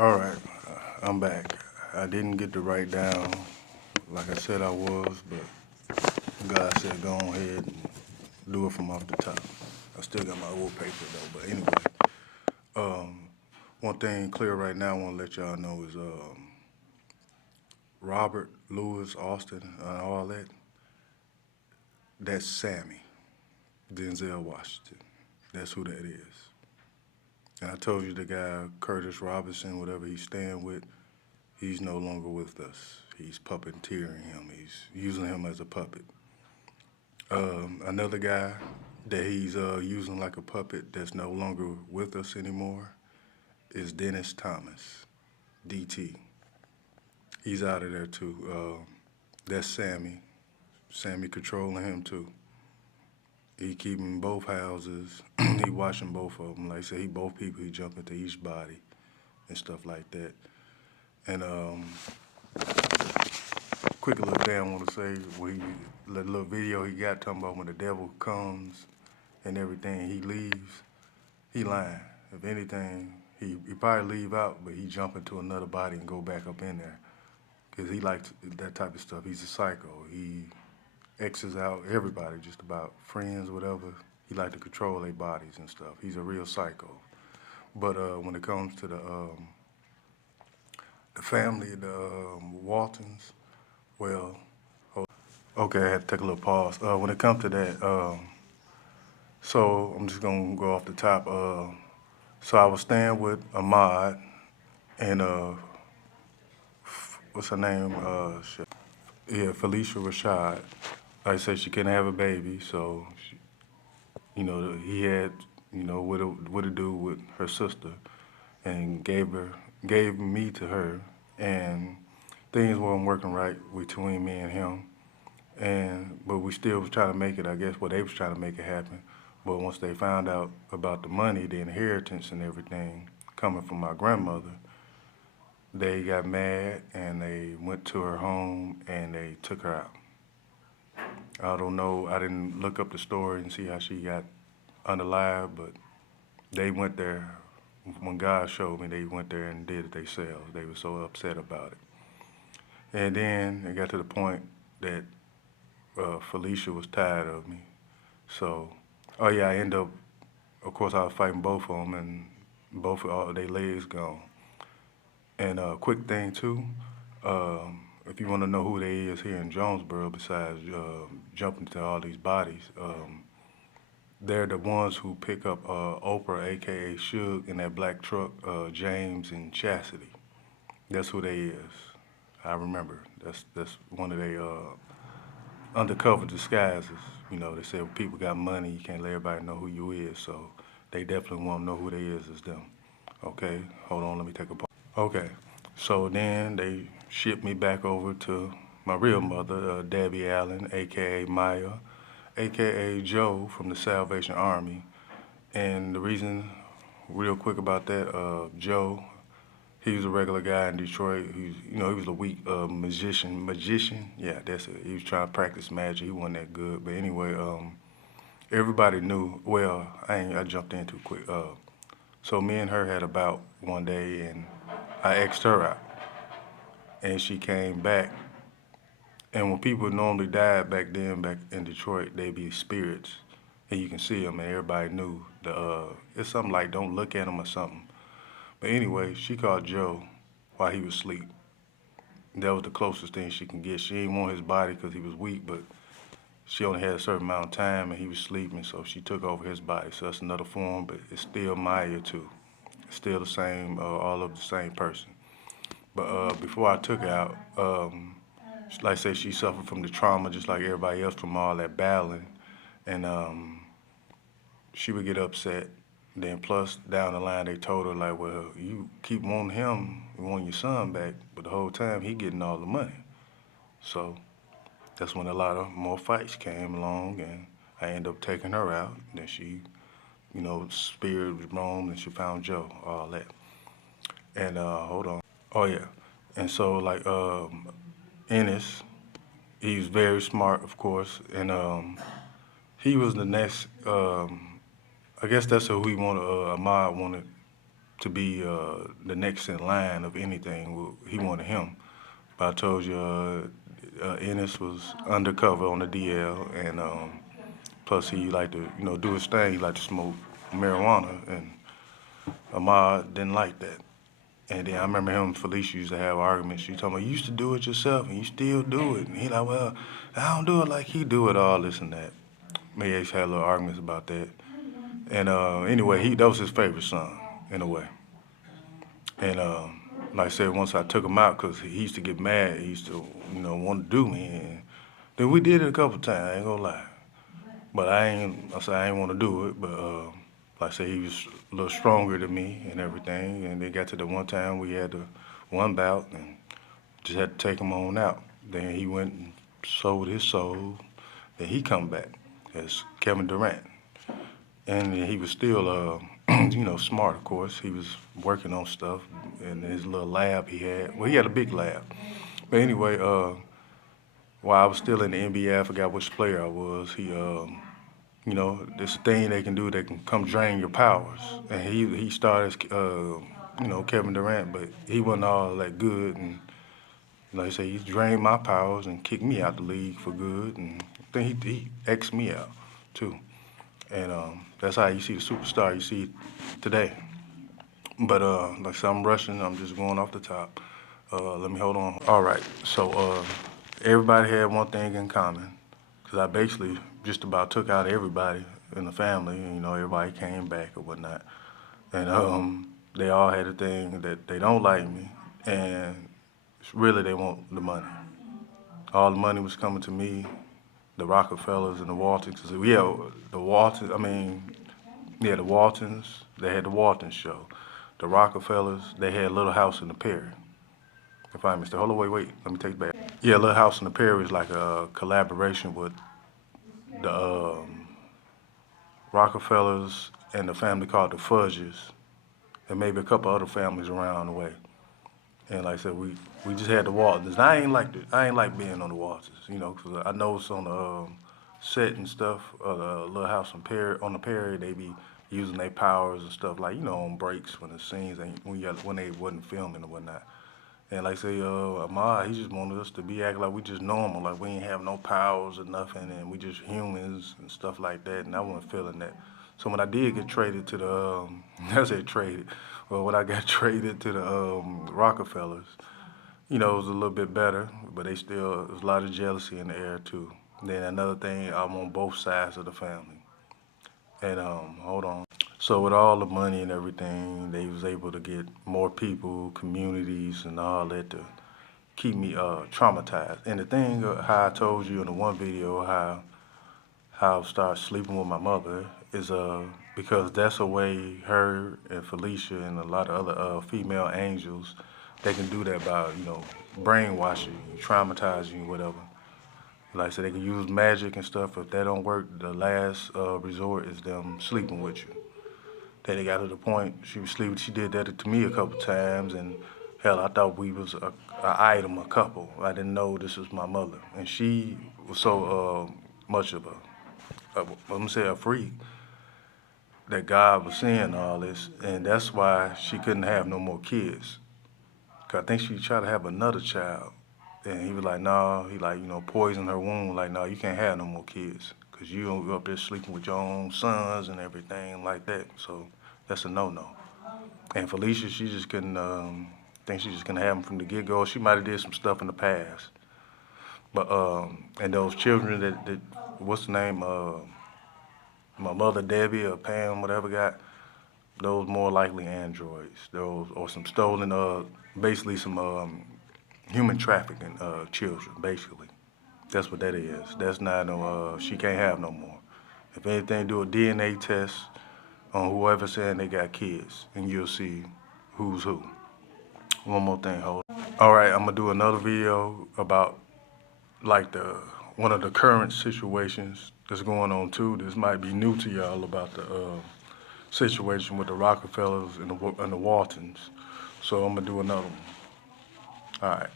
All right, I'm back. I didn't get to write down like I said I was, but God said go on ahead and do it from off the top. I still got my old paper though, but anyway, one thing clear right now I want to let y'all know is Robert, Lewis, Austin, all that, that's Sammy, Denzel Washington. That's who that is. And I told you the guy, Curtis Robinson, whatever he's staying with, he's no longer with us. He's puppeteering him. He's using him as a puppet. Another guy that he's using like a puppet that's no longer with us anymore is Dennis Thomas, DT. He's out of there too. That's Sammy. Sammy controlling him too. He keeping both houses. He watching both of them. Like I said, he both people. He jump into each body and stuff like that. And quick little thing I want to say, the little video he got talking about when the devil comes and everything, he leaves. He lying. If anything, he probably leave out, but he jump into another body and go back up in there. Because he likes that type of stuff. He's a psycho. He X's out everybody, just about friends, whatever. He like to control their bodies and stuff. He's a real psycho. But when it comes to the family, the Waltons, well, okay, I had to take a little pause. When it comes to that, so I'm just gonna go off the top. So I was staying with Ahmad and what's her name? Yeah, Felicia Rashad. Like I said, she couldn't have a baby, so he had what to do with her sister, and gave me to her, and things weren't working right between me and him, but we still was trying to make it. I guess they was trying to make it happen, but once they found out about the money, the inheritance, and everything coming from my grandmother, they got mad and they went to her home and they took her out. I don't know. I didn't look up the story and see how she got unalive, but they went there. When God showed me, they went there and did it themselves. They were so upset about it. And then it got to the point that Felicia was tired of me. So, oh yeah, I ended up, of course, I was fighting both of them, and both of all their legs gone. And a quick thing too, if you want to know who they is here in Jonesboro, besides jumping to all these bodies, they're the ones who pick up Oprah, aka Suge, in that black truck, James and Chastity. That's who they is. I remember. That's one of their undercover disguises. They say when people got money, you can't let everybody know who you is. So they definitely want to know who they is as them. Okay, hold on, let me take a pause. Okay, so then they shipped me back over to my real mother, Debbie Allen, aka Maya, aka Joe from the Salvation Army. And the reason, real quick about that, Joe, he was a regular guy in Detroit. He was a weak magician. Yeah, that's it. He was trying to practice magic. He wasn't that good. But anyway, everybody knew. Well, I jumped in too quick. So me and her had a bout one day, and I asked her out, and she came back. And when people normally died back then, back in Detroit, they be spirits, and you can see them, and everybody knew it's something like don't look at them or something. But anyway, she called Joe while he was asleep. That was the closest thing she can get. She didn't want his body because he was weak, but she only had a certain amount of time, and he was sleeping, so she took over his body. So that's another form, but it's still Maya too. It's still the same, all of the same person. But before I took her out, like I say, she suffered from the trauma just like everybody else from all that battling. And she would get upset. Then plus down the line they told her like, well, you keep wanting him, you want your son back, but the whole time he getting all the money. So that's when a lot of more fights came along, and I ended up taking her out. Then she, spirit was roamed and she found Joe, all that. And hold on. Oh yeah. And so like Ennis, he's very smart, of course, and he was the next. I guess that's who he wanted. Ahmad wanted to be the next in line of anything. Well, he wanted him. But I told you, Ennis was undercover on the DL, and plus he liked to, do his thing. He liked to smoke marijuana, and Ahmad didn't like that. And then I remember him and Felicia used to have arguments. She told me, you used to do it yourself, and you still do it. And he like, well, I don't do it like he do it, all this and that. They used to have little arguments about that. And anyway, that was his favorite son, in a way. And like I said, once I took him out, because he used to get mad, he used to, want to do me. And then we did it a couple times, I ain't gonna lie. But I said I ain't want to do it, but like I said, he was a little stronger than me and everything. And they got to the one time we had the one bout and just had to take him on out. Then he went and sold his soul. Then he come back as Kevin Durant. And he was still, smart, of course. He was working on stuff in his little lab he had. Well, he had a big lab. But anyway, while I was still in the NBA, I forgot which player I was. He, this thing they can do that can come drain your powers. And he started, Kevin Durant, but he wasn't all that good. And like I say, he drained my powers and kicked me out the league for good. And I think he X'd me out, too. And that's how you see the superstar you see today. But like I said, I'm rushing. I'm just going off the top. Let me hold on. All right. So everybody had one thing in common, because I basically just about took out everybody in the family. Everybody came back or whatnot, and they all had a thing that they don't like me, and really they want the money. All the money was coming to me, the Rockefellers and the Waltons. Cause the Waltons. The Waltons. They had the Walton show. The Rockefellers. They had Little House in the Prairie. If I missed it. Hold on, wait. Let me take it back. Yeah, Little House in the Prairie is like a collaboration with the Rockefellers and the family called the Fudges, and maybe a couple other families around the way. And like I said, we just had the Waltons. I ain't like being on the Waltons, because I know it's on the set and stuff. The Little House on the Prairie, they be using their powers and stuff like on breaks when the scenes when they wasn't filming or whatnot. And like I say, Ahmad, he just wanted us to be acting like we just normal, like we ain't have no powers or nothing, and we just humans and stuff like that. And I wasn't feeling that. So when I did get traded to the, I said traded, well, when I got traded to the Rockefellers, it was a little bit better, but there's a lot of jealousy in the air too. Then another thing, I'm on both sides of the family. And hold on. So with all the money and everything, they was able to get more people, communities, and all that to keep me traumatized. And the thing, how I told you in the one video, how I started sleeping with my mother is because that's a way her and Felicia and a lot of other female angels, they can do that by brainwashing you, traumatize you, whatever. Like I said, they can use magic and stuff. If that don't work, the last resort is them sleeping with you. Then it got to the point she was sleeping. She did that to me a couple times, and hell, I thought we was a item, a couple. I didn't know this was my mother, and she was so much of I'm gonna say a freak that God was seeing all this, and that's why she couldn't have no more kids. 'Cause I think she tried to have another child, and he was like, no, he like poisoned her womb. Like, no, you can't have no more kids. Cause you up there sleeping with your own sons and everything like that. So that's a no-no. And Felicia, she just couldn't, think she just couldn't have them from the get-go. She might have did some stuff in the past. But, and those children that what's the name, my mother Debbie or Pam, whatever got, those more likely androids. Those, or some stolen, basically some human trafficking children, basically. That's what that is. That's not no, she can't have no more. If anything, do a DNA test on whoever saying they got kids, and you'll see who's who. One more thing, hold on. All right, I'm gonna do another video about like one of the current situations that's going on too. This might be new to y'all about the situation with the Rockefellers and the Waltons. So I'm gonna do another one. All right.